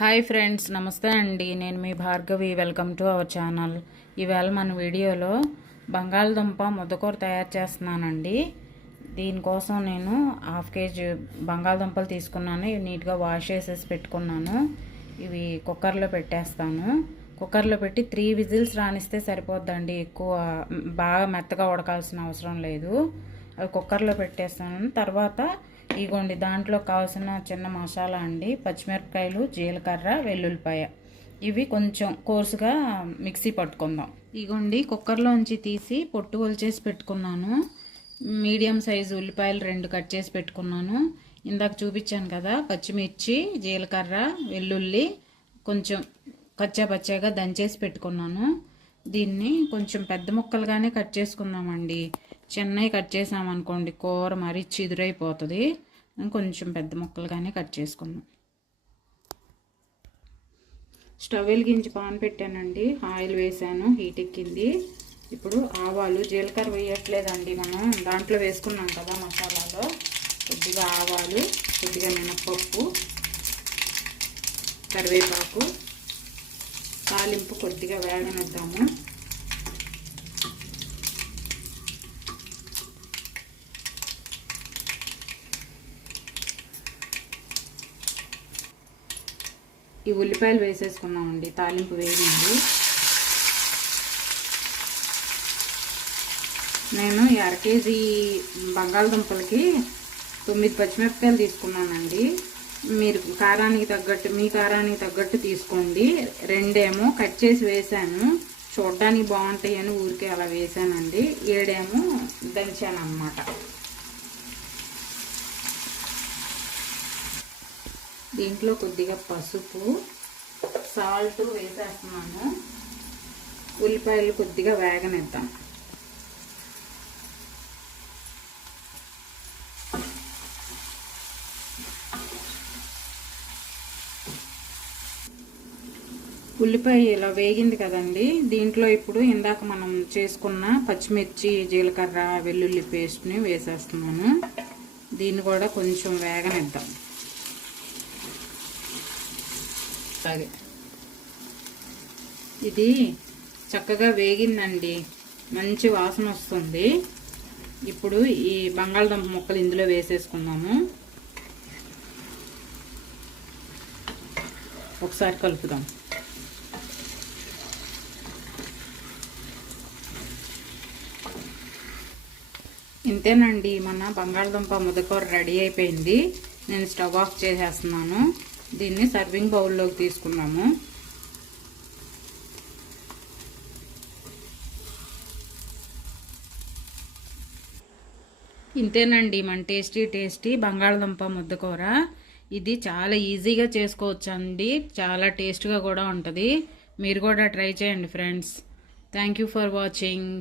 Hi friends, నమస్తే అండి. నేను మీ Bhargavi. Welcome to our channel. ఇవాళ మన వీడియోలో బంగాళదుంప ముద్దకూర తయారు చేస్తున్నానండి. దీనికోసం నేను 1/2 కేజీ బంగాళదుంపలు తీసుకున్నాను. ఇవి నీట్గా వాష్ చేసేసి పెట్టుకున్నాను. ఇవి కుక్కర్లో పెట్టేస్తాను. కుక్కర్లో పెట్టి 3 విజిల్స్ రానిస్తే సరిపోద్దండి. ఎక్కువ బాగా మెత్తగా ఉడకాల్సిన అవసరం లేదు. అవి కుక్కర్లో పెట్టేస్తాను. తర్వాత ఇగోండి, దాంట్లో కావాల్సిన చిన్న మసాలా అండి: పచ్చిమిరపకాయలు, జీలకర్ర, వెల్లుల్లిపాయ. ఇవి కొంచెం కోర్సుగా మిక్సీ పట్టుకుందాం. ఇగోండి, కుక్కర్లోంచి తీసి పొట్టు ఒలిచేసి పెట్టుకున్నాను. మీడియం సైజు ఉల్లిపాయలు 2 కట్ చేసి పెట్టుకున్నాను. ఇందాక చూపించాను కదా, పచ్చిమిర్చి, జీలకర్ర, వెల్లుల్లి కొంచెం కచ్చా పచ్చాగా దంచేసి పెట్టుకున్నాను. దీన్ని కొంచెం పెద్ద ముక్కలుగానే కట్ చేసుకుందామండి. చిన్నవి కట్ చేసామనుకోండి కూర మరీ చిదురైపోతుంది. కొంచెం పెద్ద ముక్కలుగానే కట్ చేసుకుందాం. స్టవ్ వెలిగించి పాన్ పెట్టానండి. ఆయిల్ వేసాను, హీట్ ఎక్కింది. ఇప్పుడు ఆవాలు, జీలకర్ర వేయట్లేదండి, మనం దాంట్లో వేసుకున్నాం కదా మసాలాలో. కొద్దిగా ఆవాలు, కొద్దిగా మినపప్పు, కరివేపాకు, తాలింపు కొద్దిగా వేగనిద్దాము. ఈ ఉల్లిపాయలు వేసేసుకున్నామండి. తాలింపు వేగింది. నేను 1/2 కేజీ బంగాళదుంపలకి 9 పచ్చిమిరపకాయలు తీసుకున్నానండి. మీరు కారానికి తగ్గట్టు, మీ కారానికి తగ్గట్టు తీసుకోండి. 2 ఏమో కట్ చేసి వేసాను, చూడడానికి బాగుంటాయి అని ఊరికే అలా వేసానండి. 7 ఏమో దంచాను అన్నమాట. దీంట్లో కొద్దిగా పసుపు, సాల్ట్ వేసేస్తున్నాను. ఉల్లిపాయలు కొద్దిగా వేగనిద్దాం. ఉల్లిపాయ ఇలా వేగింది కదండి. దీంట్లో ఇప్పుడు ఇందాక మనం చేసుకున్న పచ్చిమిర్చి, జీలకర్ర, వెల్లుల్లి పేస్ట్ని వేసేస్తున్నాను. దీన్ని కూడా కొంచెం వేగనిద్దాం. ఇది చక్కగా వేగిందండి, మంచి వాసన వస్తుంది. ఇప్పుడు ఈ బంగాళదుంప ముక్కలు ఇందులో వేసేసుకుందాము. ఒకసారి కలుపుదాం. ఇంతేనండి, మన బంగాళదుంప ముద్దకూర రెడీ అయిపోయింది. నేను స్టవ్ ఆఫ్ చేసేస్తున్నాను. దీన్ని సర్వింగ్ బౌల్లోకి తీసుకున్నాము. ఇంతేనండి మన టేస్టీ బంగాళదుంప ముద్దకూర. ఇది చాలా ఈజీగా చేసుకోవచ్చు అండి. చాలా టేస్ట్గా కూడా ఉంటుంది. మీరు కూడా ట్రై చేయండి friends. Thank you for watching.